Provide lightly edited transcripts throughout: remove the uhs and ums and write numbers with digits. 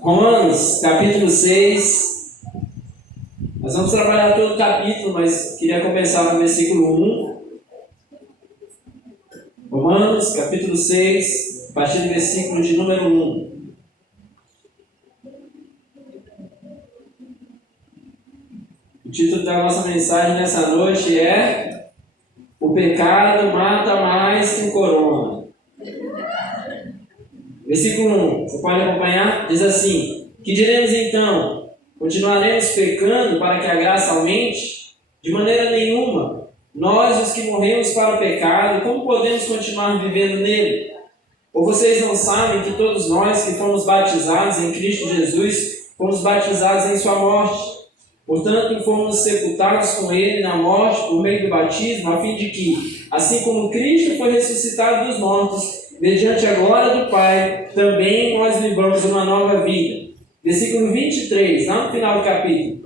Romanos, capítulo 6. Nós vamos trabalhar todo o capítulo, mas queria começar no versículo 1. Romanos, capítulo 6, a partir do versículo de número 1. O título da nossa mensagem nessa noite é: O pecado mata mais que um corona. Versículo 1, você pode acompanhar? Diz assim: Que diremos então? Continuaremos pecando para que a graça aumente? De maneira nenhuma. Nós, os que morremos para o pecado, como podemos continuar vivendo nele? Ou vocês não sabem que todos nós que fomos batizados em Cristo Jesus, fomos batizados em sua morte? Portanto, fomos sepultados com ele na morte por meio do batismo, a fim de que, assim como Cristo foi ressuscitado dos mortos, mediante a glória do Pai, também nós vivamos uma nova vida. Versículo 23, lá no final do capítulo.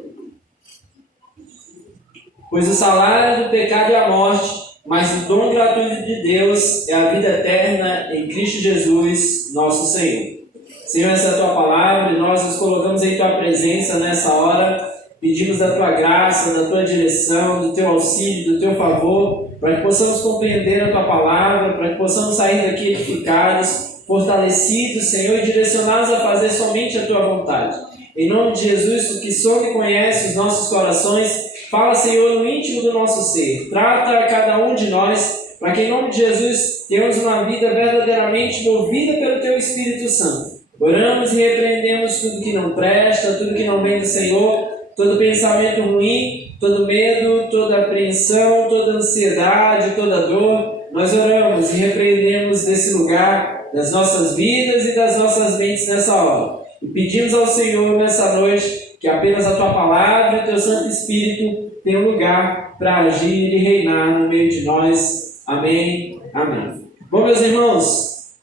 Pois o salário do pecado é a morte, mas o dom gratuito de Deus é a vida eterna em Cristo Jesus, nosso Senhor. Senhor, essa é a tua palavra e nós nos colocamos em tua presença nessa hora. Pedimos da tua graça, da tua direção, do teu auxílio, do teu favor, para que possamos compreender a tua palavra, para que possamos sair daqui edificados, fortalecidos, Senhor, e direcionados a fazer somente a tua vontade. Em nome de Jesus, tu que sonda e conhece os nossos corações, fala, Senhor, no íntimo do nosso ser. Trata a cada um de nós, para que em nome de Jesus tenhamos uma vida verdadeiramente movida pelo teu Espírito Santo. Oramos e repreendemos tudo que não presta, tudo que não vem do Senhor, todo pensamento ruim, todo medo, toda apreensão, toda ansiedade, toda dor. Nós oramos e repreendemos desse lugar das nossas vidas e das nossas mentes nessa hora. E pedimos ao Senhor nessa noite que apenas a tua palavra e o teu Santo Espírito tenham lugar para agir e reinar no meio de nós. Amém. Amém. Bom, meus irmãos,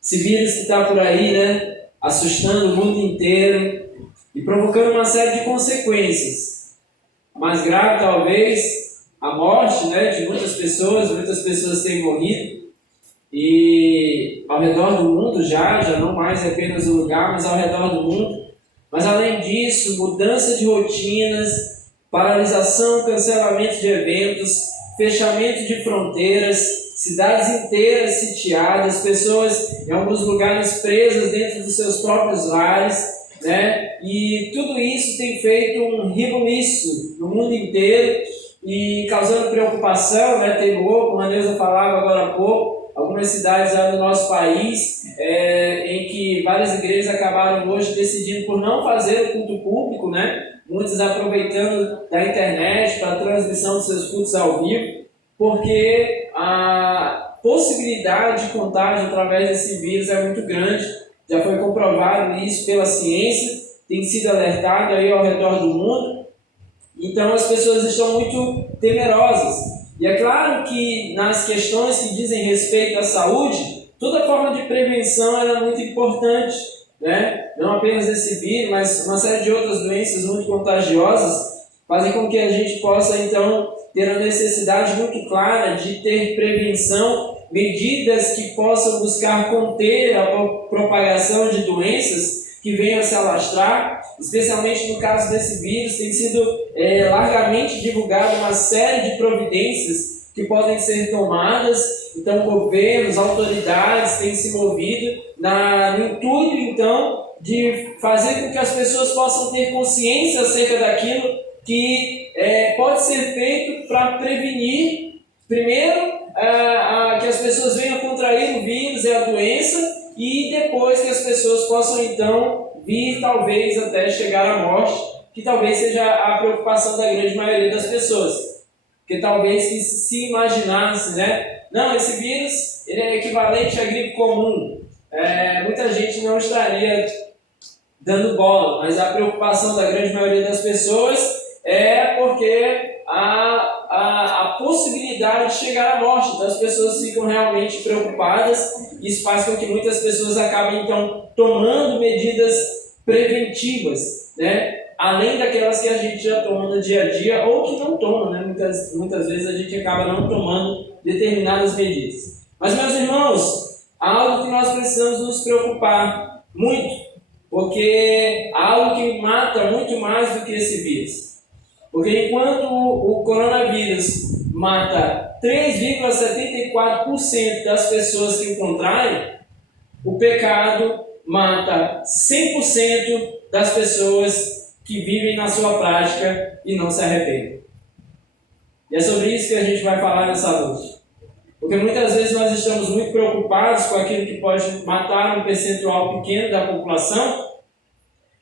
esse vírus que está por aí, assustando o mundo inteiro e provocando uma série de consequências. A mais grave, talvez, a morte de muitas pessoas têm morrido. E ao redor do mundo já não mais apenas o lugar, mas ao redor do mundo. Mas além disso, mudança de rotinas, paralisação, cancelamento de eventos, fechamento de fronteiras, cidades inteiras sitiadas, pessoas em alguns lugares presas dentro dos seus próprios lares. E tudo isso tem feito um rebuliço no mundo inteiro e causando preocupação, temor, como a Neuza falava agora há pouco. Algumas cidades lá do nosso país, em que várias igrejas acabaram hoje decidindo por não fazer o culto público, muitos aproveitando da internet para a transmissão dos seus cultos ao vivo, porque a possibilidade de contágio através desse vírus é muito grande. Já foi comprovado isso pela ciência, tem sido alertado aí ao redor do mundo. Então as pessoas estão muito temerosas. E é claro que nas questões que dizem respeito à saúde, toda forma de prevenção é muito importante, Não apenas esse vírus, mas uma série de outras doenças muito contagiosas fazem com que a gente possa então ter a necessidade muito clara de ter prevenção, medidas que possam buscar conter a propagação de doenças que venham a se alastrar. Especialmente no caso desse vírus, tem sido largamente divulgada uma série de providências que podem ser tomadas. Então, governos, autoridades têm se movido no intuito, então, de fazer com que as pessoas possam ter consciência acerca daquilo que pode ser feito para prevenir, primeiro, que as pessoas venham a contrair o vírus e a doença, e depois que as pessoas possam então vir talvez até chegar à morte, que talvez seja a preocupação da grande maioria das pessoas. Porque talvez que se imaginasse, não, esse vírus ele é equivalente à gripe comum. Muita gente não estaria dando bola, mas a preocupação da grande maioria das pessoas é porque a possibilidade de chegar à morte. Então as pessoas ficam realmente preocupadas. Isso faz com que muitas pessoas acabem então tomando medidas preventivas, além daquelas que a gente já toma no dia a dia ou que não toma, muitas vezes a gente acaba não tomando determinadas medidas. Mas, meus irmãos, algo que nós precisamos nos preocupar muito, porque há algo que mata muito mais do que esse vírus. Porque enquanto o coronavírus mata 3,74% das pessoas que o contraem, o pecado mata 100% das pessoas que vivem na sua prática e não se arrependem. E é sobre isso que a gente vai falar nessa noite. Porque muitas vezes nós estamos muito preocupados com aquilo que pode matar um percentual pequeno da população,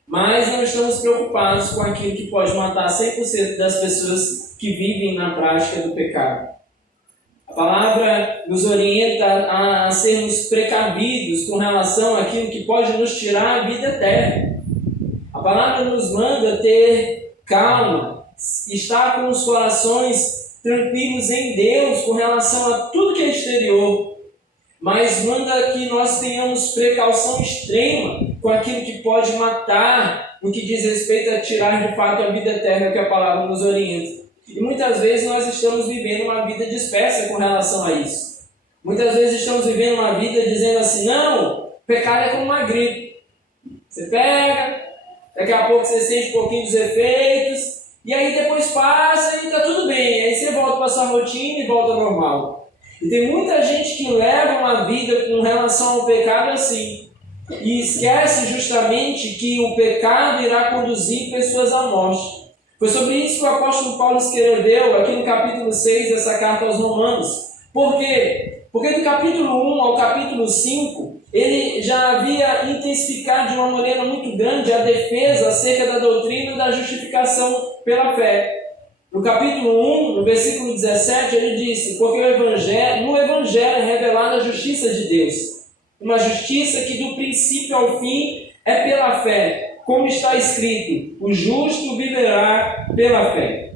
mas não estamos preocupados com aquilo que pode matar 100% das pessoas que vivem na prática do pecado. A palavra nos orienta a sermos precavidos com relação àquilo que pode nos tirar a vida eterna. A palavra nos manda ter calma, estar com os corações tranquilos em Deus com relação a tudo que é exterior, mas manda que nós tenhamos precaução extrema com aquilo que pode matar, no que diz respeito a tirar de fato a vida eterna que a palavra nos orienta. E muitas vezes nós estamos vivendo uma vida dispersa com relação a isso. Muitas vezes estamos vivendo uma vida dizendo assim, não, pecado é como uma gripe. Você pega, daqui a pouco você sente um pouquinho dos efeitos, e aí depois passa e está tudo bem. Aí você volta para a sua rotina e volta ao normal. E tem muita gente que leva uma vida com relação ao pecado assim, e esquece justamente que o pecado irá conduzir pessoas à morte. Foi sobre isso que o apóstolo Paulo escreveu aqui no capítulo 6 dessa carta aos Romanos. Por quê? Porque do capítulo 1 ao capítulo 5, ele já havia intensificado de uma maneira muito grande a defesa acerca da doutrina da justificação pela fé. No capítulo 1, no versículo 17, ele disse, porque no Evangelho é revelada a justiça de Deus. Uma justiça que do princípio ao fim é pela fé. Como está escrito, o justo viverá pela fé.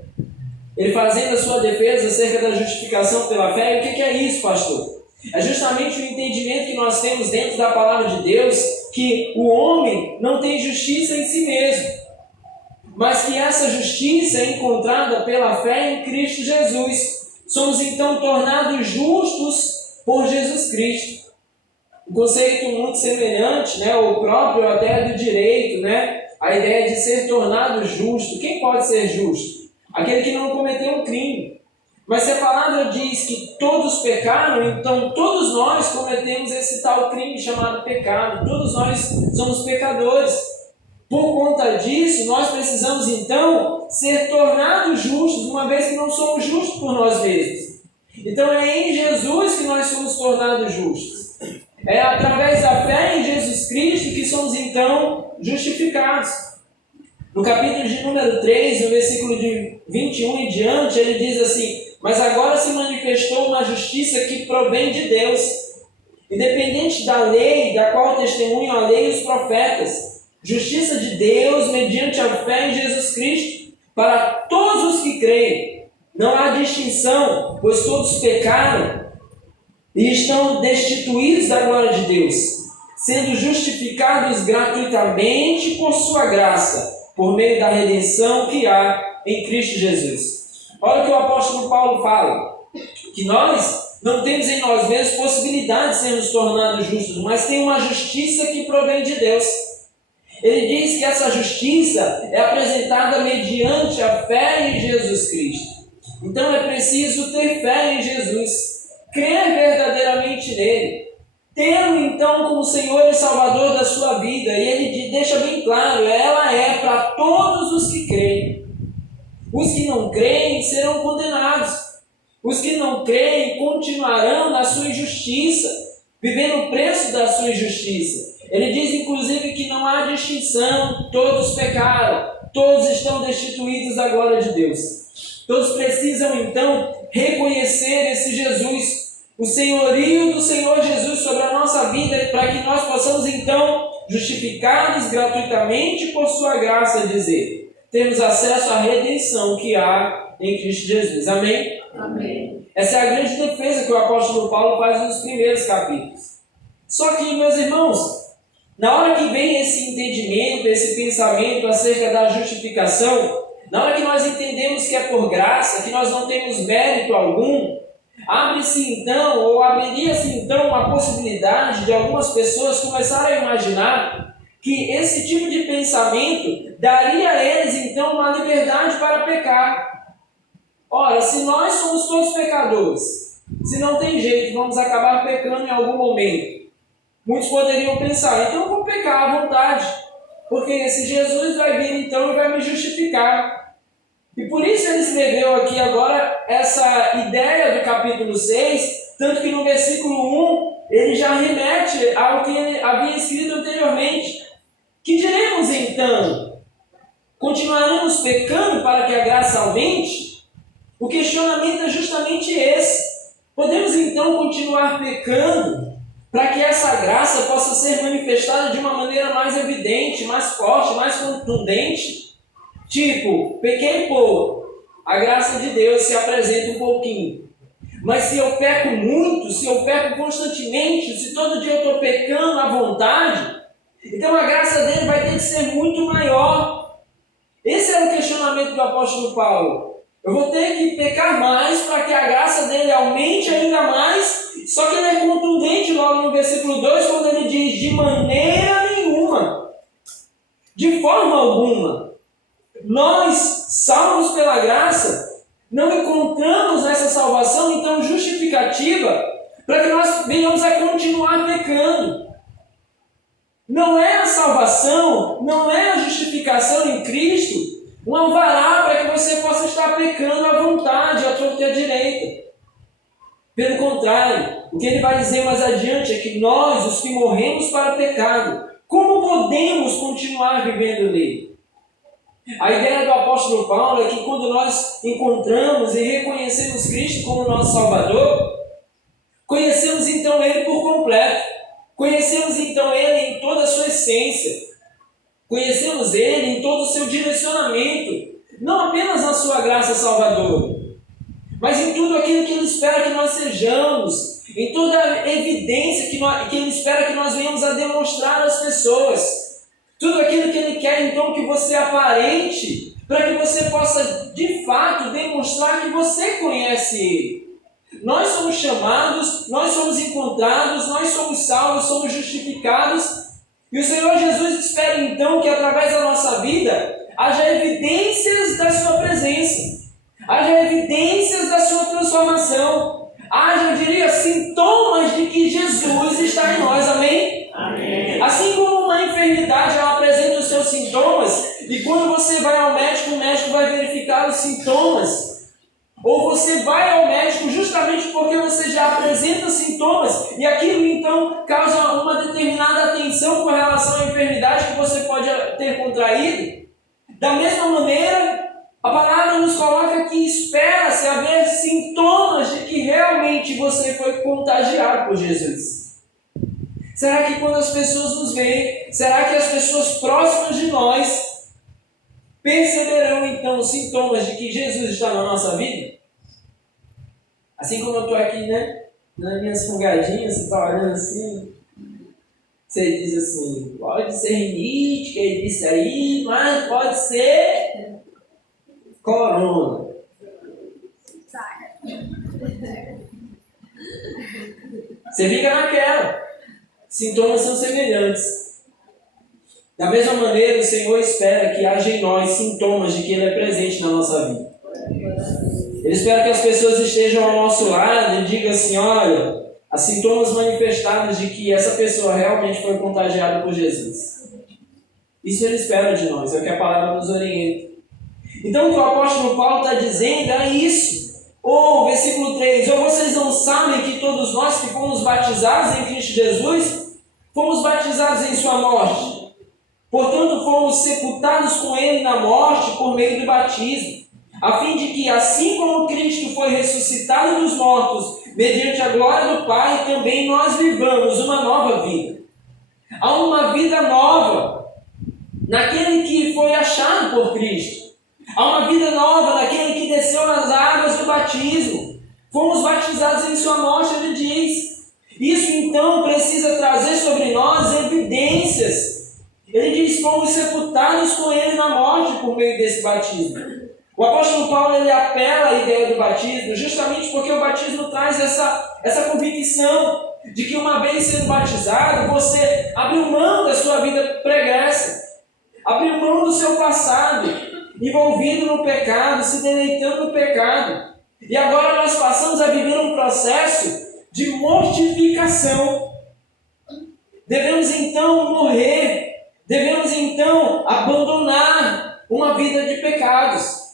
Ele fazendo a sua defesa acerca da justificação pela fé. E o que é isso, pastor? É justamente o entendimento que nós temos dentro da palavra de Deus, que o homem não tem justiça em si mesmo, mas que essa justiça é encontrada pela fé em Cristo Jesus. Somos então tornados justos por Jesus Cristo. Um conceito muito semelhante, ou próprio até do direito, a ideia de ser tornado justo. Quem pode ser justo? Aquele que não cometeu um crime. Mas se a palavra diz que todos pecaram, então todos nós cometemos esse tal crime chamado pecado. Todos nós somos pecadores. Por conta disso, nós precisamos então ser tornados justos, uma vez que não somos justos por nós mesmos. Então é em Jesus que nós somos tornados justos. É através da fé em Jesus Cristo que somos então justificados. No capítulo de número 3, no versículo de 21 em diante, ele diz assim, mas agora se manifestou uma justiça que provém de Deus, independente da lei, da qual testemunham a lei e os profetas. Justiça de Deus mediante a fé em Jesus Cristo, para todos os que creem. Não há distinção, pois todos pecaram e estão destituídos da glória de Deus, sendo justificados gratuitamente por sua graça, por meio da redenção que há em Cristo Jesus. Olha o que o apóstolo Paulo fala, que nós não temos em nós mesmos possibilidade de sermos tornados justos, mas tem uma justiça que provém de Deus. Ele diz que essa justiça é apresentada mediante a fé em Jesus Cristo. Então é preciso ter fé em Jesus, crer verdadeiramente nele, tê-lo então como Senhor e Salvador da sua vida. E ele deixa bem claro, ela é para todos os que creem. Os que não creem serão condenados. Os que não creem continuarão na sua injustiça, vivendo o preço da sua injustiça. Ele diz inclusive que não há distinção, todos pecaram, todos estão destituídos da glória de Deus. Todos precisam então reconhecer esse Jesus, o senhorio do Senhor Jesus sobre a nossa vida, para que nós possamos então, justificados gratuitamente por sua graça, dizer, temos acesso à redenção que há em Cristo Jesus. Amém? Amém. Essa é a grande defesa que o apóstolo Paulo faz nos primeiros capítulos. Só que, meus irmãos, na hora que vem esse entendimento, esse pensamento acerca da justificação, na hora que nós entendemos que é por graça, que nós não temos mérito algum, Abre-se então, ou abriria-se então uma possibilidade de algumas pessoas começarem a imaginar que esse tipo de pensamento daria a eles então uma liberdade para pecar. Ora, se nós somos todos pecadores, se não tem jeito, vamos acabar pecando em algum momento. Muitos poderiam pensar, então eu vou pecar à vontade, porque esse Jesus vai vir então e vai me justificar. E por isso ele escreveu aqui agora essa ideia do capítulo 6, tanto que no versículo 1 ele já remete ao que ele havia escrito anteriormente. Que diremos então? Continuaremos pecando para que a graça aumente? O questionamento é justamente esse. Podemos então continuar pecando para que essa graça possa ser manifestada de uma maneira mais evidente, mais forte, mais contundente? Tipo, pequei pouco, a graça de Deus se apresenta um pouquinho. Mas se eu peco muito, se eu peco constantemente, se todo dia eu estou pecando à vontade, então a graça dele vai ter que ser muito maior. Esse é o questionamento do apóstolo Paulo. Eu vou ter que pecar mais para que a graça dele aumente ainda mais. Só que ele é contundente logo no versículo 2, quando ele diz: de maneira nenhuma, de forma alguma. Nós, salvos pela graça, não encontramos nessa salvação, então, justificativa para que nós venhamos a continuar pecando. Não é a salvação, não é a justificação em Cristo um alvará para que você possa estar pecando à vontade, à torta e à direita. Pelo contrário, o que ele vai dizer mais adiante é que nós, os que morremos para o pecado, como podemos continuar vivendo nele? A ideia do apóstolo Paulo é que quando nós encontramos e reconhecemos Cristo como nosso Salvador, conhecemos então Ele por completo, conhecemos então Ele em toda a sua essência, conhecemos Ele em todo o seu direcionamento, não apenas na sua graça salvadora, mas em tudo aquilo que Ele espera que nós sejamos, em toda a evidência que Ele espera que nós venhamos a demonstrar às pessoas. Tudo aquilo que Ele quer, então, que você aparente, para que você possa, de fato, demonstrar que você conhece Ele. Nós somos chamados, nós somos encontrados, nós somos salvos, somos justificados. E o Senhor Jesus espera, então, que através da nossa vida, haja evidências da Sua presença, haja evidências da Sua transformação, haja, eu diria, sintomas de que Jesus está em nós. Amém? Amém. Assim como uma enfermidade ela apresenta os seus sintomas, e quando você vai ao médico, o médico vai verificar os sintomas. Ou você vai ao médico justamente porque você já apresenta sintomas, e aquilo então causa uma determinada atenção com relação à enfermidade que você pode ter contraído. Da mesma maneira, a palavra nos coloca que espera-se haver sintomas de que realmente você foi contagiado por Jesus. Será que quando as pessoas nos veem, será que as pessoas próximas de nós perceberão então os sintomas de que Jesus está na nossa vida? Assim como eu estou aqui, né, nas minhas fungadinhas, você está olhando assim, você diz assim, pode ser rinite, que ele disse aí, mas pode ser corona. Você fica naquela. Sintomas são semelhantes. Da mesma maneira, o Senhor espera que haja em nós sintomas de que Ele é presente na nossa vida. Ele espera que as pessoas estejam ao nosso lado e digam assim, olha, há sintomas manifestados de que essa pessoa realmente foi contagiada por Jesus. Isso Ele espera de nós, é o que a palavra nos orienta. Então o que o apóstolo Paulo está dizendo é isso. Ou, versículo 3, ou vocês não sabem que todos nós que fomos batizados em Cristo Jesus, fomos batizados em sua morte. Portanto, fomos sepultados com Ele na morte por meio do batismo, a fim de que, assim como Cristo foi ressuscitado dos mortos, mediante a glória do Pai, também nós vivamos uma nova vida. Há uma vida nova naquele que foi achado por Cristo. Há uma vida nova naquele que desceu nas águas do batismo. Fomos batizados em sua morte, ele diz. Isso então precisa trazer sobre nós evidências. Ele diz, fomos sepultados com ele na morte por meio desse batismo. O apóstolo Paulo ele apela à ideia do batismo justamente porque o batismo traz essa convicção de que uma vez sendo batizado, você abriu mão da sua vida pregressa, abriu mão do seu passado, envolvido no pecado, se deleitando no pecado. E agora nós passamos a viver um processo de mortificação. Devemos então morrer, devemos então abandonar uma vida de pecados.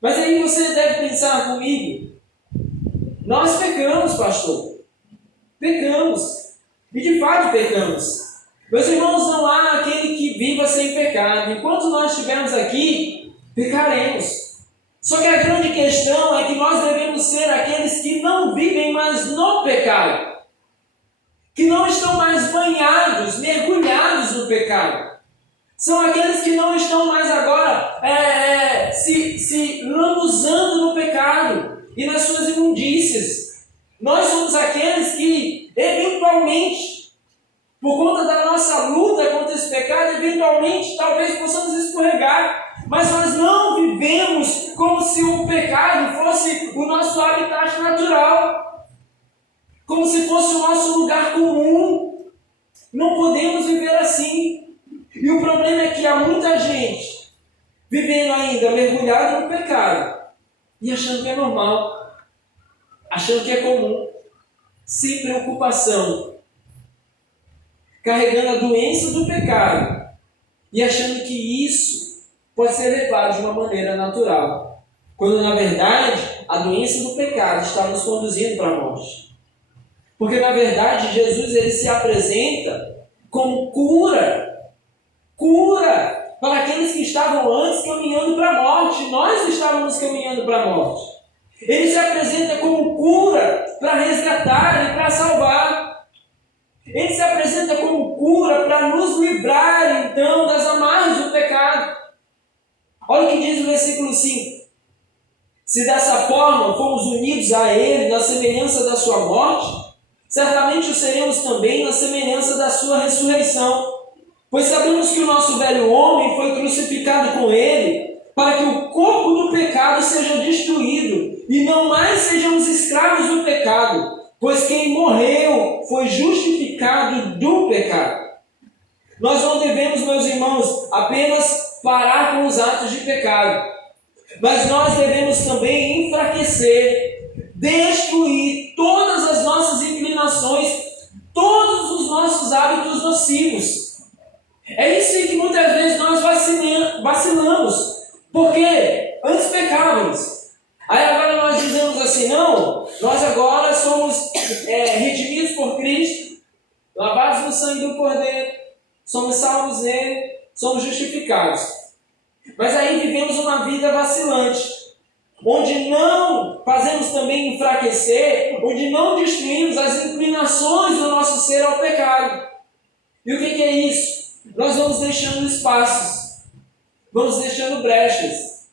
Mas aí você deve pensar comigo, nós pecamos, pastor. Pecamos. E de fato pecamos. Meus irmãos, não há aquele que viva sem pecado. Enquanto nós estivermos aqui, pecaremos. Só que a grande questão é que nós devemos ser aqueles que não vivem mais no pecado. Que não estão mais banhados, mergulhados no pecado. São aqueles que não estão mais agora se lambuzando no pecado e nas suas imundícias. Nós somos aqueles que, eventualmente, por conta da nossa luta contra esse pecado, eventualmente, talvez possamos escorregar. Mas nós não vivemos como se o pecado fosse o nosso habitat natural. Como se fosse o nosso lugar comum. Não podemos viver assim. E o problema é que há muita gente vivendo ainda mergulhada no pecado e achando que é normal, achando que é comum, sem preocupação, carregando a doença do pecado e achando que isso pode ser levado de uma maneira natural, quando na verdade a doença do pecado está nos conduzindo para a morte. Porque na verdade Jesus ele se apresenta como cura para aqueles que estavam antes caminhando para a morte. Nós estávamos caminhando para a morte. Ele se apresenta como cura para resgatar e para salvar. Ele se apresenta como cura para nos livrar, então, das amarras do pecado. Olha o que diz o versículo 5. Se dessa forma fomos unidos a Ele na semelhança da sua morte, certamente o seremos também na semelhança da sua ressurreição. Pois sabemos que o nosso velho homem foi crucificado com ele, para que o corpo do pecado seja destruído, e não mais sejamos escravos do pecado, pois quem morreu foi justificado do pecado. Nós não devemos, meus irmãos, apenas parar com os atos de pecado, mas nós devemos também enfraquecer, destruir todas as nossas inclinações, todos os nossos hábitos nocivos. É isso que muitas vezes nós vacilamos, porque antes pecávamos. Aí agora nós dizemos assim, não, nós agora somos redimidos por Cristo, lavados no sangue do Cordeiro, somos salvos nele, somos justificados. Mas aí vivemos uma vida vacilante, onde não fazemos também enfraquecer, onde não destruímos as inclinações do nosso ser ao pecado. E o que é isso? Nós vamos deixando espaços, vamos deixando brechas,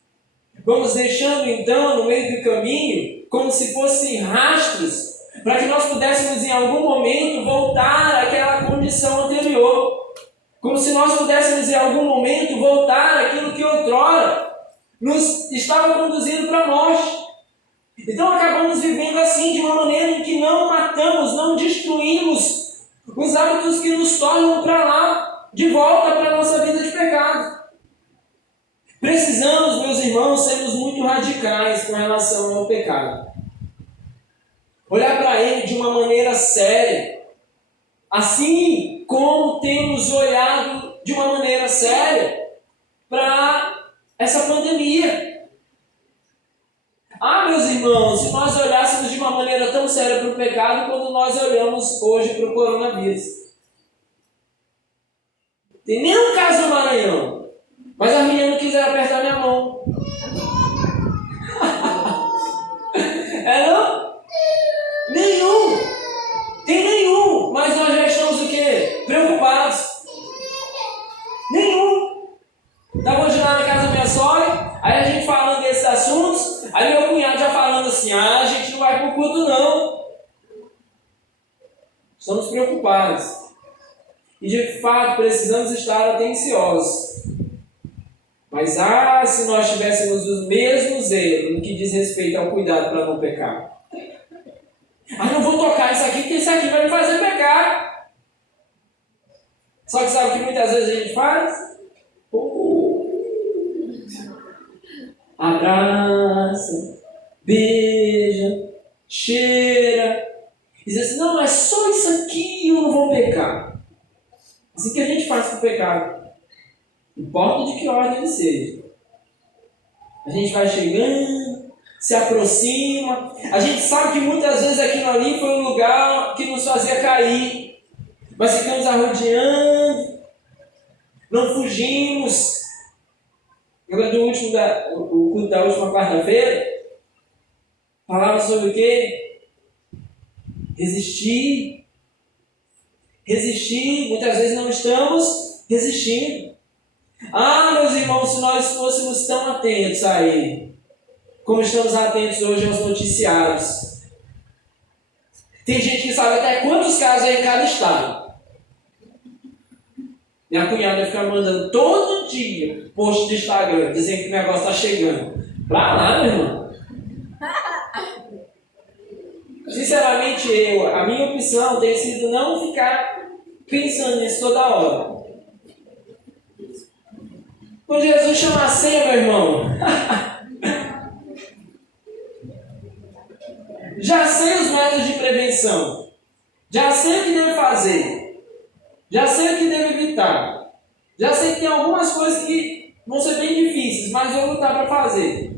vamos deixando então no meio do caminho como se fossem rastros, para que nós pudéssemos em algum momento voltar àquela condição anterior, como se nós pudéssemos em algum momento voltar àquilo que outrora nos estava conduzindo para a morte. Então acabamos vivendo assim, de uma maneira em que não matamos, não destruímos os hábitos que nos tornam para lá, de volta para a nossa vida de pecado. Precisamos, meus irmãos, sermos muito radicais com relação ao pecado. Olhar para ele de uma maneira séria, assim como temos olhado de uma maneira séria para essa pandemia. Meus irmãos, se nós olhássemos de uma maneira tão séria para o pecado, quando nós olhamos hoje para o coronavírus. Tem nenhum caso no Maranhão, mas a menina não quiser apertar minha mão. Não? Nenhum. Tem nenhum, mas nós já estamos o quê? Preocupados. Nenhum. Estava hoje lá na casa da minha sogra, aí a gente falando desses assuntos, aí meu cunhado já falando assim, a gente não vai para o culto não. Estamos preocupados. E de fato precisamos estar atenciosos. Mas se nós tivéssemos os mesmos erros no que diz respeito ao cuidado para não pecar. Não vou tocar isso aqui, porque isso aqui vai me fazer pecar. Só que sabe o que muitas vezes a gente faz? Abraça, beija, cheira. E diz assim, não, é só isso aqui e eu não vou pecar. Assim que a gente faz com o pecado. Não importa de que ordem ele seja. A gente vai chegando, se aproxima. A gente sabe que muitas vezes aquilo ali foi um lugar que nos fazia cair. Mas ficamos arrodeando. Não fugimos. Lembra do culto da última quarta-feira? Falava sobre o quê? Resistir. Resistir. Muitas vezes não estamos resistindo. Meus irmãos, se nós fôssemos tão atentos a Ele, como estamos atentos hoje aos noticiários. Tem gente que sabe até quantos casos é em cada estado. Minha cunhada fica mandando todo dia post de Instagram, dizendo que o negócio está chegando. Pra lá, meu irmão. Sinceramente, a minha opção tem sido não ficar pensando nisso toda hora. Quando Jesus chama a ceia, meu irmão, já sei os métodos de prevenção, já sei o que devo fazer, já sei o que devo evitar, já sei que tem algumas coisas que vão ser bem difíceis, mas vou lutar para fazer.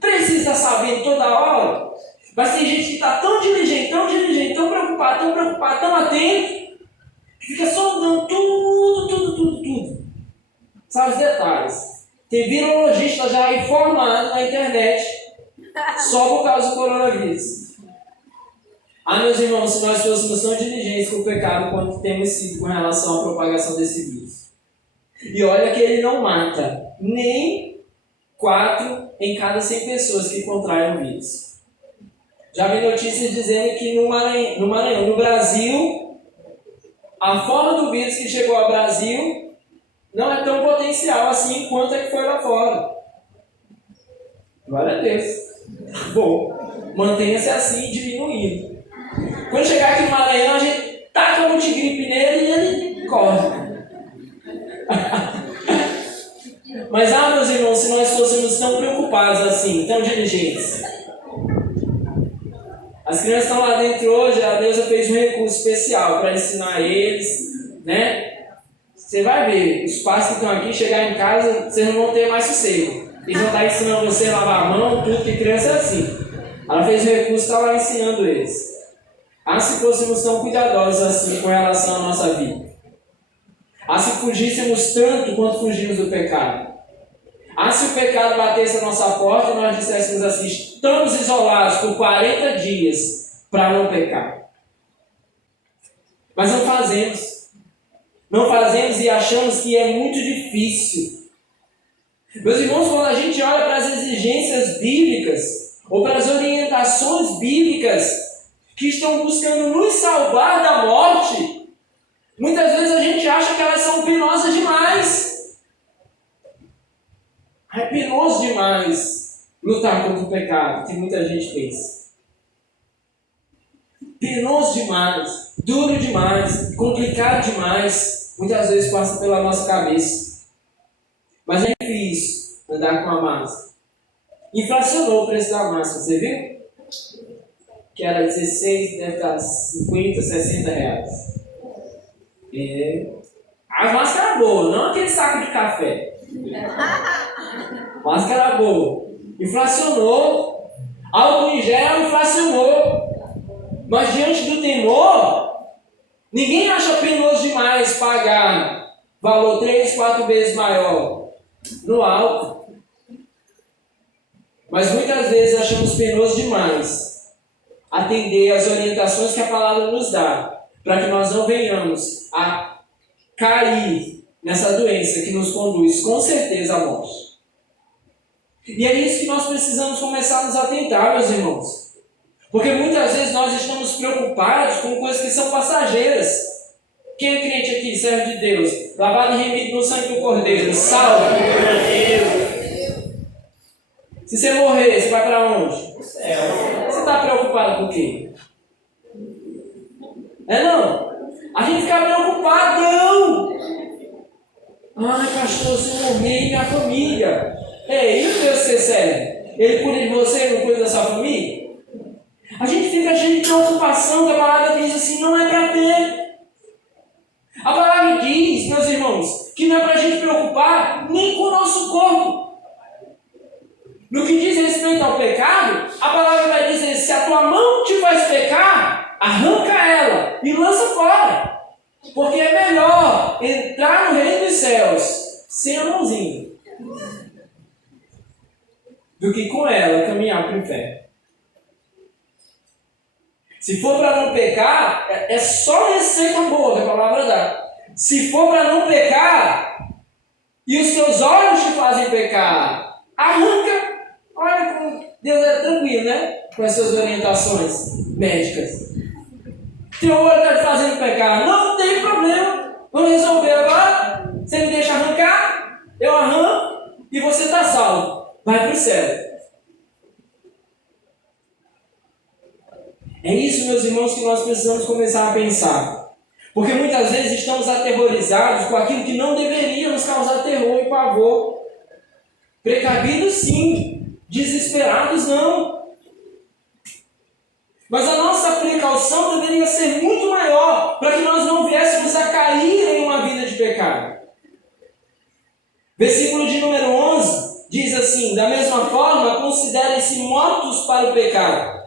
Precisa estar sabendo toda hora, mas tem gente que está tão diligente, tão preocupado, tão atento, que fica só dando tudo. Sabe os detalhes. Tem virologista já informado na internet só por causa do coronavírus. Meus irmãos, se nós fôssemos tão diligentes com o pecado quanto temos sido com relação à propagação desse vírus. E olha que ele não mata nem 4 em cada 100 pessoas que contraem o vírus. Já vi notícias dizendo que no Brasil, a forma do vírus que chegou ao Brasil não é tão potencial assim quanto é que foi lá fora. Glória a Deus. Bom, mantenha-se assim, diminuindo. Quando chegar aqui no Maranhão, a gente taca um tigripe nele e ele corre. Mas, meus irmãos, se nós fôssemos tão preocupados assim, tão diligentes. As crianças estão lá dentro hoje, a Deusa fez um recurso especial para ensinar eles, né? Você vai ver, os pais que estão aqui, chegar em casa, vocês não vão ter mais sossego. Eles vão estar ensinando você a lavar a mão, tudo, que criança é assim. Ela fez o recurso e está lá ensinando eles. Se fôssemos tão cuidadosos assim com relação à nossa vida. Se fugíssemos tanto quanto fugimos do pecado. Se o pecado batesse a nossa porta e nós disséssemos assim, estamos isolados por 40 dias para não pecar. Mas não fazemos. Não fazemos e achamos que é muito difícil. Meus irmãos, quando a gente olha para as exigências bíblicas, ou para as orientações bíblicas, que estão buscando nos salvar da morte, muitas vezes a gente acha que elas são penosas demais. É penoso demais lutar contra o pecado, que muita gente pensa. Penoso demais, duro demais, complicado demais. Muitas vezes passa pela nossa cabeça. Mas é difícil andar com a máscara. Inflacionou o preço da máscara, você viu? Que era 16, deve estar 50, 60 reais. A máscara boa, não aquele saco de café. Máscara boa. Inflacionou. Álcool em gel inflacionou. Mas diante do temor, ninguém acha penoso demais pagar valor 3, 4 vezes maior no álcool. Mas muitas vezes achamos penoso demais atender às orientações que a palavra nos dá, para que nós não venhamos a cair nessa doença que nos conduz com certeza à morte. E é isso que nós precisamos começar a nos atentar, meus irmãos. Porque muitas vezes nós estamos preocupados com coisas que são passageiras. Quem é crente aqui, servo de Deus, lavado e remido no sangue do Cordeiro, salvo. Se você morrer, você vai para onde? Você está preocupado com o quê? Não? A gente fica preocupado, não! Ai, pastor, se eu morrer, minha família. E o Deus que você serve? Ele cuida de você, não cuida da sua família? A gente fica cheio de preocupação, que a palavra diz assim, não é para ter. A palavra diz, meus irmãos, que não é para a gente preocupar nem com o nosso corpo. No que diz respeito ao pecado, a palavra vai dizer, se a tua mão te faz pecar, arranca ela e lança fora. Porque é melhor entrar no reino dos céus sem a mãozinha do que com ela caminhar para o inferno. Se for para não pecar, é só receita boa que a palavra dá. Se for para não pecar, e os seus olhos te fazem pecar, arranca. Olha como Deus é tranquilo, né? Com as suas orientações médicas. Teu olho está te fazendo pecar, não tem problema. Vamos resolver agora. Você me deixa arrancar, eu arranco e você está salvo. Vai para o céu. É isso, meus irmãos, que nós precisamos começar a pensar. Porque muitas vezes estamos aterrorizados com aquilo que não deveria nos causar terror e pavor. Precavidos sim, desesperados não. Mas a nossa precaução deveria ser muito maior para que nós não viéssemos a cair em uma vida de pecado. Versículo de número 11 diz assim, da mesma forma, considerem-se mortos para o pecado,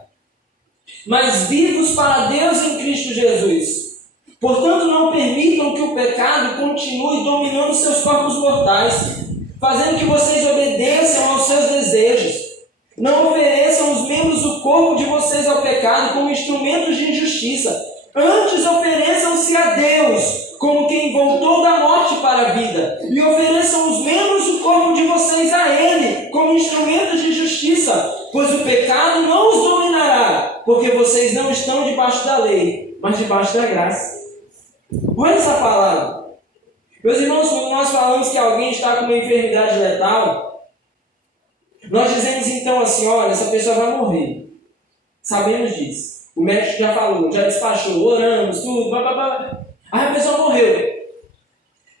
mas vivos para Deus em Cristo Jesus. Portanto, não permitam que o pecado continue dominando seus corpos mortais, fazendo que vocês obedeçam aos seus desejos. Não ofereçam os membros do corpo de vocês ao pecado como instrumentos de injustiça. Antes ofereçam-se a Deus como quem voltou da morte para a vida. E ofereçam os membros do corpo de vocês a Ele como instrumentos de justiça. Pois o pecado não os dominará, porque vocês não estão debaixo da lei, mas debaixo da graça. Olha essa palavra. Meus irmãos, quando nós falamos que alguém está com uma enfermidade letal, nós dizemos então assim, olha, essa pessoa vai morrer. Sabemos disso. O médico já falou, já despachou, oramos, tudo, blá. Aí a pessoa morreu.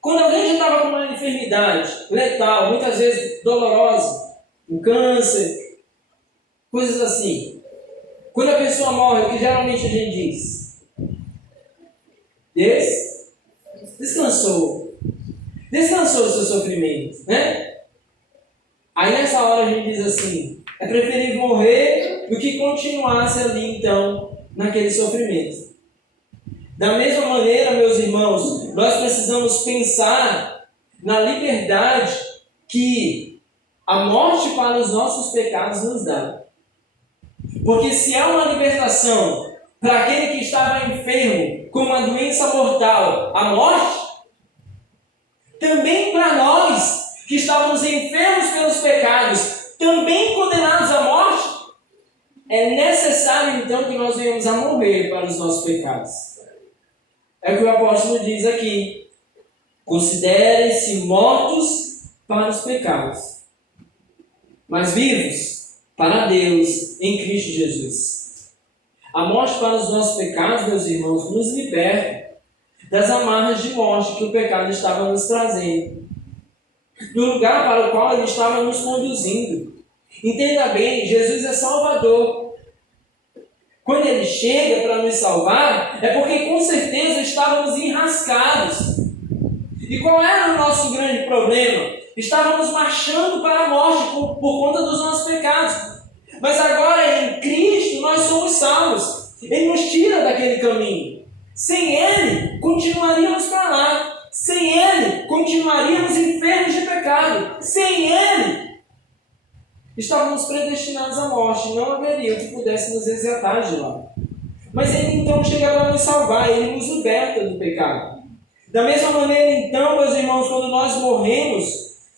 Quando alguém já estava com uma enfermidade letal, muitas vezes dolorosa, um câncer, coisas assim. Quando a pessoa morre, o que geralmente a gente diz? Descansou. Descansou do seu sofrimento, né? Aí nessa hora a gente diz assim, é preferível morrer do que continuasse ali então, naquele sofrimento. Da mesma maneira, meus irmãos, nós precisamos pensar na liberdade que a morte para os nossos pecados nos dá. Porque se há uma libertação para aquele que estava enfermo com uma doença mortal, a morte, também para nós que estávamos enfermos pelos pecados, também condenados à morte, é necessário então que nós venhamos a morrer para os nossos pecados. É o que o apóstolo diz aqui. Considerem-se mortos para os pecados, mas vivos para Deus em Cristo Jesus. A morte para os nossos pecados, meus irmãos, nos liberta das amarras de morte que o pecado estava nos trazendo, do lugar para o qual ele estava nos conduzindo. Entenda bem, Jesus é Salvador. Quando ele chega para nos salvar, é porque com certeza estávamos enrascados. E qual era o nosso grande problema? Estávamos marchando para a morte por conta dos nossos pecados. Mas agora em Cristo nós somos salvos. Ele nos tira daquele caminho. Sem Ele, continuaríamos para lá. Sem Ele, continuaríamos enfermos de pecado. Sem Ele, estávamos predestinados à morte. Não haveria o que pudesse nos resgatar de lá. Mas Ele então chega para nos salvar. Ele nos liberta do pecado. Da mesma maneira então, meus irmãos, quando nós morremos,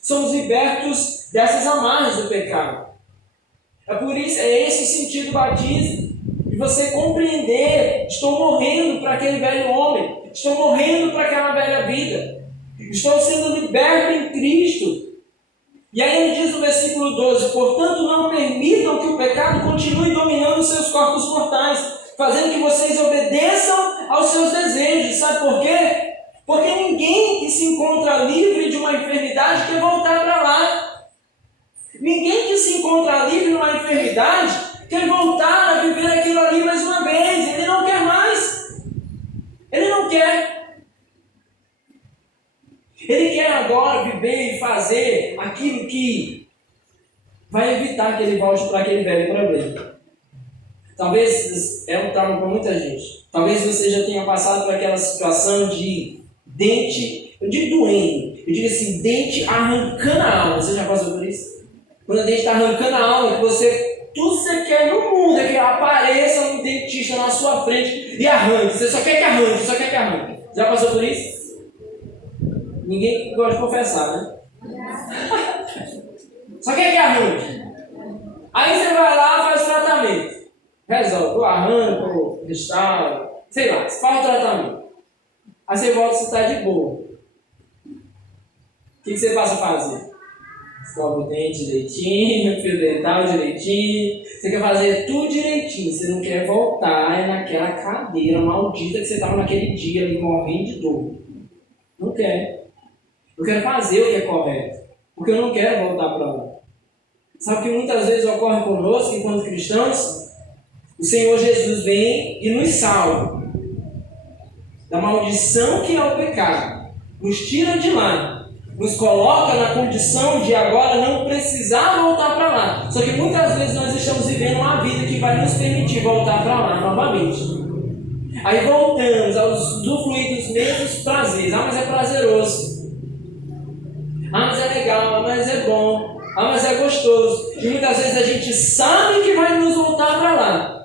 somos libertos dessas amarras do pecado. É por isso, é esse o sentido do batismo. E você compreender: estou morrendo para aquele velho homem, estou morrendo para aquela velha vida, estou sendo liberto em Cristo. E aí ele diz no versículo 12: portanto, não permitam que o pecado continue dominando os seus corpos mortais, fazendo que vocês obedeçam aos seus desejos. Sabe por quê? Porque ninguém que se encontra livre de uma enfermidade quer voltar para lá. Ninguém que se encontra livre de uma enfermidade quer voltar a viver aquilo ali mais uma vez. Ele não quer mais. Ele não quer. Ele quer agora viver e fazer aquilo que vai evitar que ele volte para aquele velho problema. Talvez é um trauma para muita gente. Talvez você já tenha passado por aquela situação de dente, eu digo doendo, eu digo assim, dente arrancando a alma. Você já passou por isso? Quando o dente está arrancando a alma, que tudo que você quer no mundo é que apareça um dentista na sua frente e arranque. Você só quer que arranque, só quer que arranque. Já passou por isso? Ninguém gosta de confessar, né? Só quer que arranque. Aí você vai lá, faz o tratamento. Resolve, ou arranca, ou restaura, sei lá, você faz o tratamento. Aí você volta e você está de boa. O que você passa a fazer? Escova o dente direitinho, fio dental direitinho. Você quer fazer tudo direitinho. Você não quer voltar naquela cadeira maldita que você estava naquele dia ali morrendo de dor. Não quer. Eu quero fazer o que é correto, porque eu não quero voltar para lá. Sabe que muitas vezes ocorre conosco, enquanto cristãos? O Senhor Jesus vem e nos salva da maldição que é o pecado, nos tira de lá, nos coloca na condição de agora não precisar voltar para lá. Só que muitas vezes nós estamos vivendo uma vida que vai nos permitir voltar para lá novamente. Aí voltamos a usufruir dos mesmos prazeres. Ah, mas é prazeroso. Ah, mas é legal, mas é bom, ah, mas é gostoso. E muitas vezes a gente sabe que vai nos voltar para lá.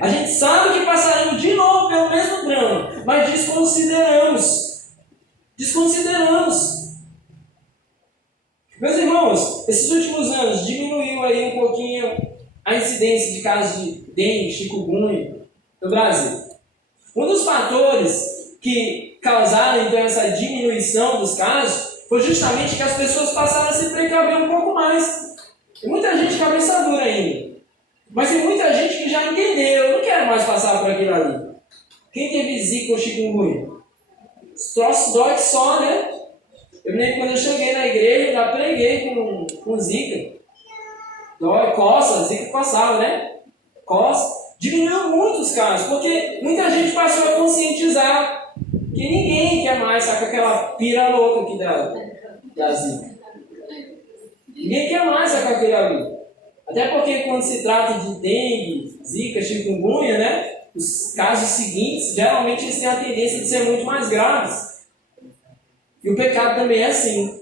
A gente sabe que passaremos de novo pelo mesmo drama, mas desconsideramos. Meus irmãos, esses últimos anos diminuiu aí um pouquinho a incidência de casos de dengue, chikungunya no Brasil. Um dos fatores que causaram então essa diminuição dos casos foi justamente que as pessoas passaram a se precaver um pouco mais. Tem muita gente cabeça dura ainda. Mas tem muita gente que já entendeu. Eu não quero mais passar por aquilo ali. Quem teve zika ou chikungunya? Os troços dói só, né? Eu me lembro quando eu cheguei na igreja, já preguei com zika. Dói, coça, zika coçava, né? Coça. Diminuiu muito os casos, porque muita gente passou a conscientizar que ninguém quer mais estar com aquela pira louca aqui da zika. Ninguém quer mais estar com aquele ali. Até porque quando se trata de dengue, zika, chikungunya, né? Os casos seguintes, geralmente eles têm a tendência de ser muito mais graves. E o pecado também é assim.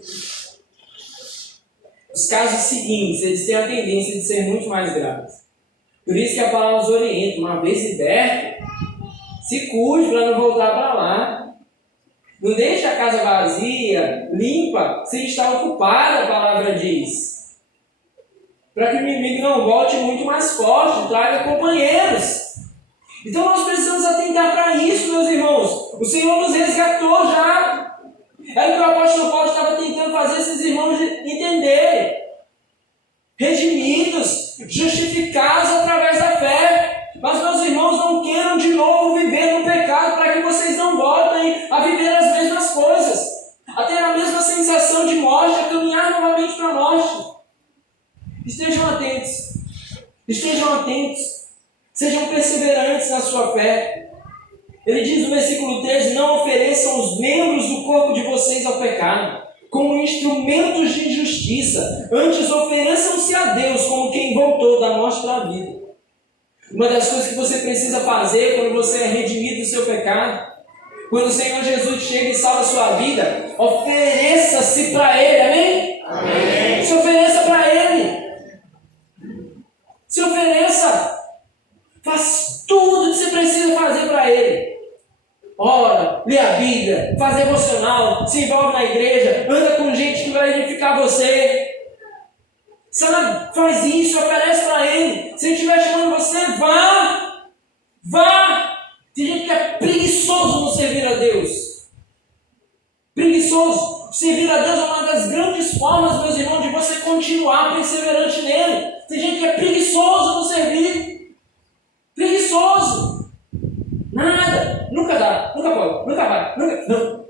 Os casos seguintes, eles têm a tendência de ser muito mais graves. Por isso que a palavra nos orienta, uma vez liberto, se cuide para não voltar para lá. Não deixe a casa vazia, limpa, se está ocupada, a palavra diz. Para que o inimigo não volte muito mais forte, traga companheiros. Então nós precisamos atentar para isso, meus irmãos. O Senhor nos resgatou já. Era o que o apóstolo Paulo estava tentando fazer esses irmãos entenderem. Redimidos, justificados através da fé. Mas, meus irmãos, não queiram de novo viver no pecado para que vocês não voltem a viver as mesmas coisas, a ter a mesma sensação de morte, a caminhar novamente para a morte. Estejam atentos. Estejam atentos. Sejam perseverantes na sua fé. Ele diz no versículo 13: não ofereçam os membros do corpo de vocês ao pecado, como instrumentos de injustiça. Antes ofereçam-se a Deus como quem voltou da morte para a vida. Uma das coisas que você precisa fazer quando você é redimido do seu pecado, quando o Senhor Jesus chega e salva a sua vida, ofereça-se para Ele, amém? Amém. Se ofereça para Ele. Se ofereça. Faz tudo que você precisa fazer para Ele. Ora, lê a Bíblia, faz devocional, se envolve na igreja, anda com gente que vai edificar você. Sabe, faz isso, oferece para Ele. Se Ele estiver chamando você, vá. Vá! Tem gente que é preguiçoso no servir a Deus. Preguiçoso. Servir a Deus é uma das grandes formas, meus irmãos, de você continuar perseverante nele. Tem gente que é preguiçoso no servir. Preguiçoso. Nada. Nunca dá. Nunca pode. Nunca vai. Nunca. Não.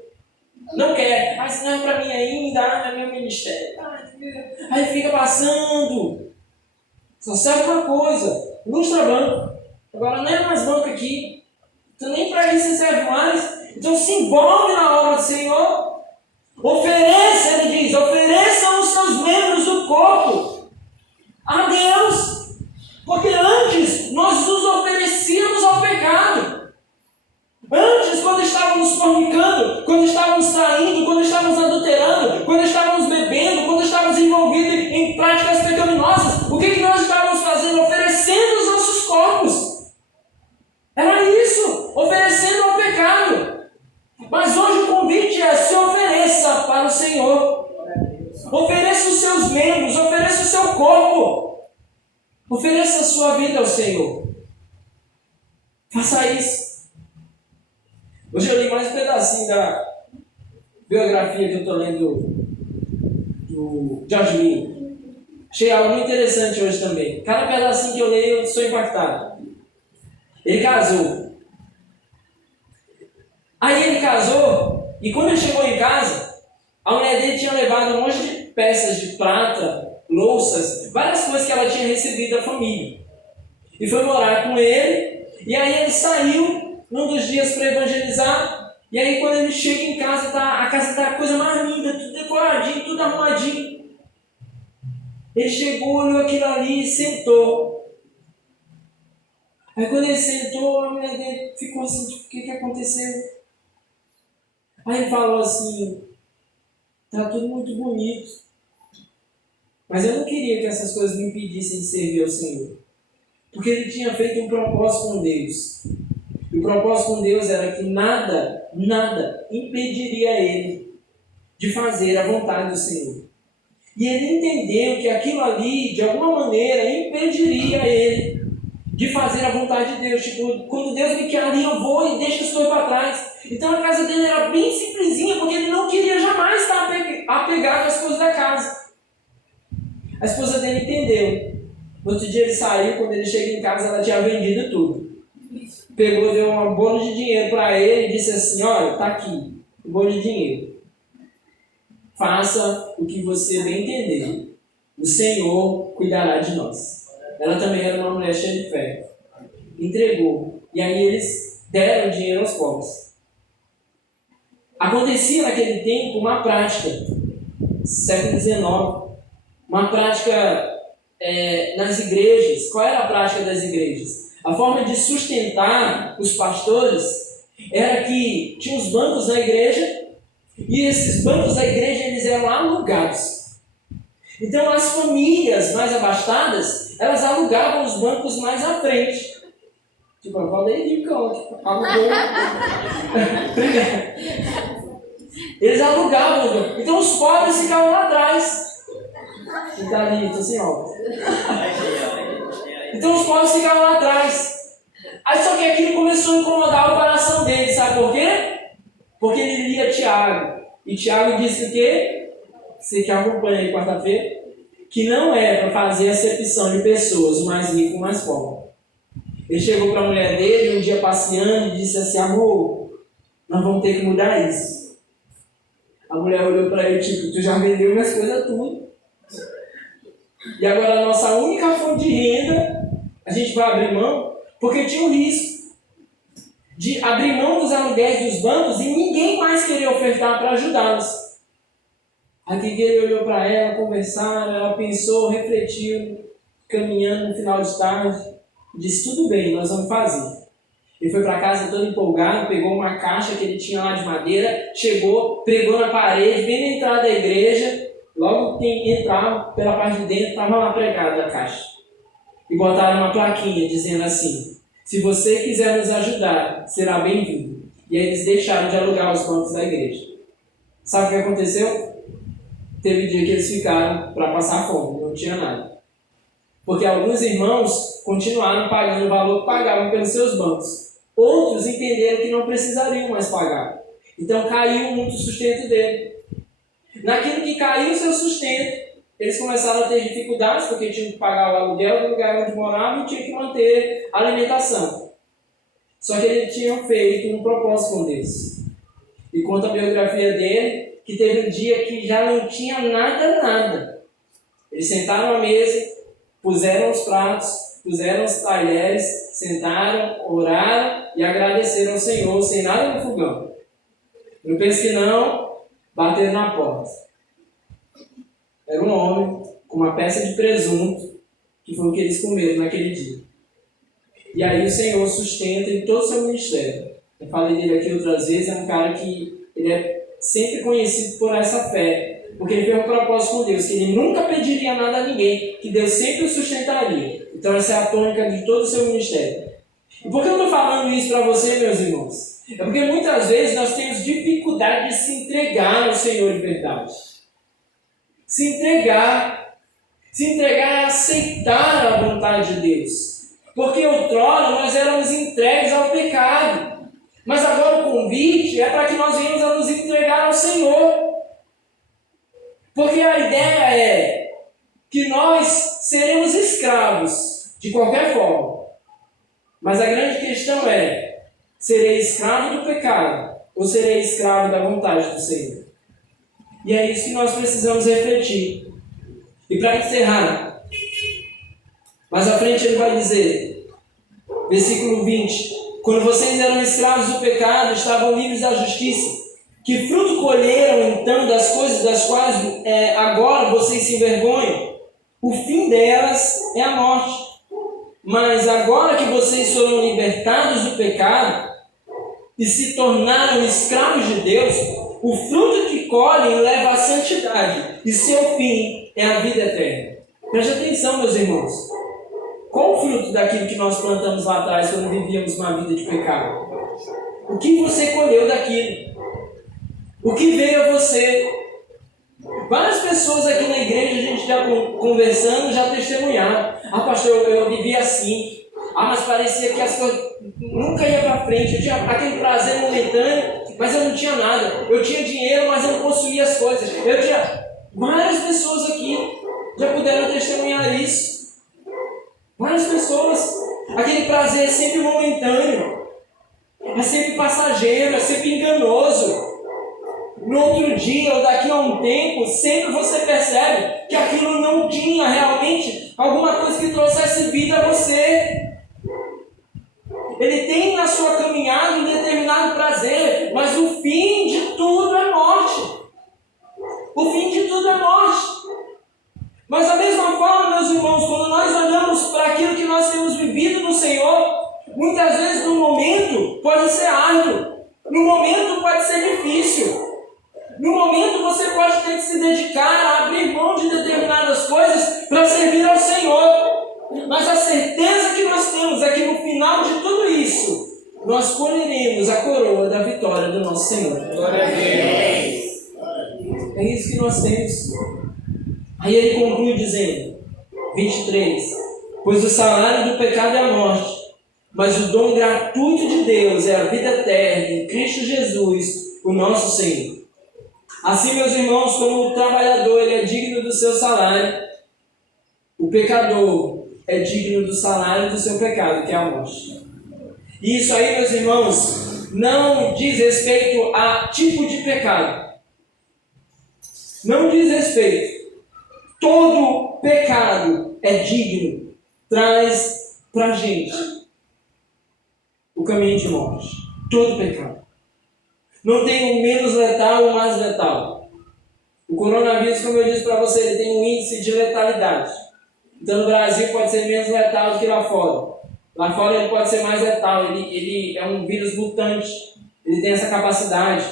Não quer. Mas não é para mim ainda. É meu ministério. Aí fica passando. Só serve uma coisa. Ilustra banco. Agora não é mais banco aqui. Então nem para isso você serve mais. Então se envolve na obra do Senhor. Ofereça, ele diz, ofereçam os seus membros do corpo a Deus. Porque antes nós nos oferecíamos ao pecado. Antes, quando estávamos fornicando, quando estávamos traindo, quando estávamos adulterando, quando estávamos bebendo, quando estávamos envolvidos em práticas pecaminosas, o que nós estávamos fazendo? Oferecendo os nossos corpos. Era isso, oferecendo ao pecado. Mas hoje o convite é: se ofereça para o Senhor. Ofereça os seus membros, ofereça o seu corpo. Ofereça a sua vida ao Senhor. Faça isso. Hoje eu li mais um pedacinho da biografia que eu estou lendo do George Miller. Achei algo muito interessante hoje também. Cada pedacinho que eu leio eu sou impactado. Ele casou. Aí ele casou, e quando ele chegou em casa, a mulher dele tinha levado um monte de peças de prata, louças, várias coisas que ela tinha recebido da família. E foi morar com ele, e aí ele saiu num dos dias para evangelizar, e aí quando ele chega em casa, a casa está a coisa mais linda, tudo decoradinho, tudo arrumadinho. Ele chegou, olhou aquilo ali e sentou. Aí quando ele sentou, a mulher dele ficou assim, tipo, o que aconteceu? Aí ele falou assim, está tudo muito bonito, mas eu não queria que essas coisas me impedissem de servir ao Senhor. Porque ele tinha feito um propósito com Deus. E o propósito com Deus era que nada impediria ele de fazer a vontade do Senhor. E ele entendeu que aquilo ali, de alguma maneira, impediria ele de fazer a vontade de Deus. Tipo, quando Deus me quer ali, eu vou e deixo as coisas para trás. Então a casa dele era bem simplesinha, porque ele não queria jamais estar apegado às coisas da casa. A esposa dele entendeu. No outro dia ele saiu, quando ele chega em casa, ela tinha vendido tudo. Pegou, deu um bolo de dinheiro para ele e disse assim, olha, está aqui, um bolo de dinheiro. Faça o que você bem entender. O Senhor cuidará de nós. Ela também era uma mulher cheia de fé. Entregou. E aí eles deram o dinheiro aos pobres. Acontecia naquele tempo uma prática, século XIX, uma prática nas igrejas. Qual era a prática das igrejas? A forma de sustentar os pastores era que tinha os bancos na igreja, e esses bancos da igreja eles eram alugados. Então as famílias mais abastadas, elas alugavam os bancos mais à frente. Tipo, eu falei de canto, alugou. Eles alugavam. Então os pobres ficavam lá atrás. Quem tá ali, tô sem óculos. Então os pobres ficavam lá atrás. Aí só que aquilo começou a incomodar o coração dele, sabe por quê? Porque ele lia Tiago. E Tiago disse o quê? Você que acompanha aí quarta-feira, que não é para fazer acepção de pessoas, o mais rico e o mais pobre. Ele chegou para a mulher dele um dia passeando e disse assim, amor, nós vamos ter que mudar isso. A mulher olhou para ele, tipo, tu já vendeu minhas coisas tudo. E agora a nossa única fonte de renda, a gente vai abrir mão, porque tinha um risco de abrir mão dos aluguéis dos bancos e ninguém mais queria ofertar para ajudá-los. Aqui ele olhou para ela, conversaram, ela pensou, refletiu, caminhando no final de tarde, disse, tudo bem, nós vamos fazer. Ele foi para casa todo empolgado, pegou uma caixa que ele tinha lá de madeira, chegou, pregou na parede, bem na entrada da igreja, logo que entrava pela parte de dentro, estava lá pregada a caixa. E botaram uma plaquinha dizendo assim, se você quiser nos ajudar, será bem-vindo. E aí eles deixaram de alugar os bancos da igreja. Sabe o que aconteceu? Teve dia que eles ficaram para passar fome, não tinha nada. Porque alguns irmãos continuaram pagando o valor que pagavam pelos seus bancos. Outros entenderam que não precisariam mais pagar. Então caiu muito o sustento dele. Naquilo que caiu o seu sustento, eles começaram a ter dificuldades, porque tinham que pagar o aluguel do lugar onde moravam e tinham que manter a alimentação. Só que eles tinham feito um propósito com Deus. E conta a biografia dele, que teve um dia que já não tinha nada. Eles sentaram à mesa, puseram os pratos, puseram os talheres, sentaram, oraram e agradeceram ao Senhor, sem nada no fogão. Não pense que não, bateram na porta. Era um homem com uma peça de presunto, que foi o que eles comeram naquele dia. E aí o Senhor sustenta em todo o seu ministério. Eu falei dele aqui outras vezes, é um cara que ele é sempre conhecido por essa fé, porque ele fez um propósito com Deus, que ele nunca pediria nada a ninguém, que Deus sempre o sustentaria. Então essa é a tônica de todo o seu ministério. E por que eu estou falando isso para você, meus irmãos? É porque muitas vezes nós temos dificuldade de se entregar ao Senhor de verdade. Se entregar a aceitar a vontade de Deus. Porque outrora nós éramos entregues ao pecado. Mas agora o convite é para que nós venhamos a nos entregar ao Senhor. Porque a ideia é que nós seremos escravos de qualquer forma. Mas a grande questão é, serei escravo do pecado ou serei escravo da vontade do Senhor? E é isso que nós precisamos refletir. E para encerrar, mais à frente ele vai dizer, versículo 20: quando vocês eram escravos do pecado, estavam livres da justiça. Que fruto colheram então das coisas das quais agora vocês se envergonham? O fim delas é a morte. Mas agora que vocês foram libertados do pecado e se tornaram escravos de Deus, o fruto que colhem leva à santidade, e seu fim é a vida eterna. Preste atenção, meus irmãos. Qual o fruto daquilo que nós plantamos lá atrás quando vivíamos uma vida de pecado? O que você colheu daquilo? O que veio a você? Várias pessoas aqui na igreja, a gente já conversando, já testemunharam. Ah, pastor, eu vivia assim. Ah, mas parecia que as coisas nunca iam para frente. Eu tinha aquele prazer momentâneo, mas eu não tinha nada. Eu tinha dinheiro, mas eu não possuía as coisas. Eu tinha... Várias pessoas aqui já puderam testemunhar isso. Várias pessoas. Aquele prazer é sempre momentâneo. É sempre passageiro, é sempre enganoso. No outro dia ou daqui a um tempo, sempre você percebe que aquilo não tinha realmente alguma coisa que trouxesse vida a você. Ele tem na sua caminhada um determinado prazer, mas o fim de tudo é morte. O fim de tudo é morte. Mas da mesma forma, meus irmãos, quando nós olhamos para aquilo que nós temos vivido no Senhor, muitas vezes no momento pode ser árduo, no momento pode ser difícil. No momento você pode ter que se dedicar a abrir mão de determinadas coisas para servir ao Senhor. Mas a certeza que nós temos é que no final de tudo isso, nós colheremos a coroa da vitória do nosso Senhor. Glória a Deus. É isso que nós temos. Aí ele conclui dizendo, 23, pois o salário do pecado é a morte, mas o dom gratuito de Deus é a vida eterna em Cristo Jesus, o nosso Senhor. Assim, meus irmãos, como o trabalhador ele é digno do seu salário, o pecador é digno do salário do seu pecado, que é a morte. E isso aí, meus irmãos, não diz respeito a tipo de pecado. Não diz respeito. Todo pecado é digno, traz para a gente o caminho de morte. Todo pecado. Não tem o menos letal ou o mais letal. O coronavírus, como eu disse para você, ele tem um índice de letalidade. Então no Brasil pode ser menos letal do que lá fora. Lá fora ele pode ser mais letal. Ele é um vírus mutante. Ele tem essa capacidade.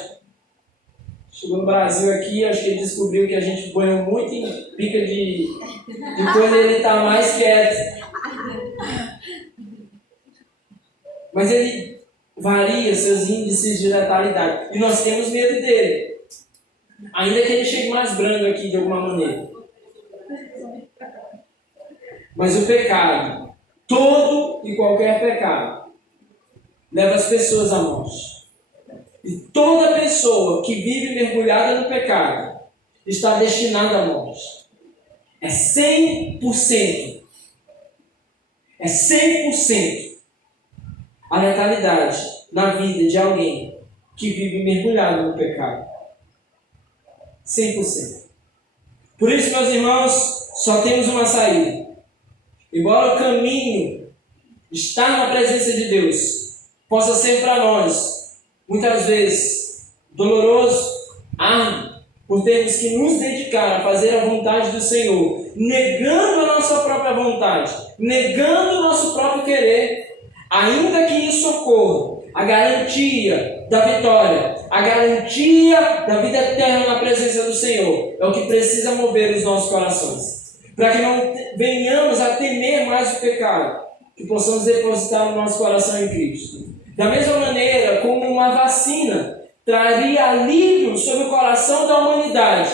Chegou no Brasil aqui, acho que ele descobriu que a gente banhou muito em pica de coisa e ele está mais quieto. Mas ele varia seus índices de letalidade. E nós temos medo dele. Ainda que ele chegue mais brando aqui de alguma maneira. Mas o pecado, todo e qualquer pecado, leva as pessoas à morte. E toda pessoa que vive mergulhada no pecado está destinada à morte. É 100%. É 100% a letalidade na vida de alguém que vive mergulhado no pecado. 100%. Por isso, meus irmãos, só temos uma saída. Embora o caminho estar na presença de Deus possa ser para nós, muitas vezes, doloroso, árduo, por termos que nos dedicar a fazer a vontade do Senhor, negando a nossa própria vontade, negando o nosso próprio querer, ainda que isso ocorra, a garantia da vitória, a garantia da vida eterna na presença do Senhor, é o que precisa mover os nossos corações, para que não venhamos a temer mais o pecado, que possamos depositar o nosso coração em Cristo. Da mesma maneira como uma vacina traria alívio sobre o coração da humanidade,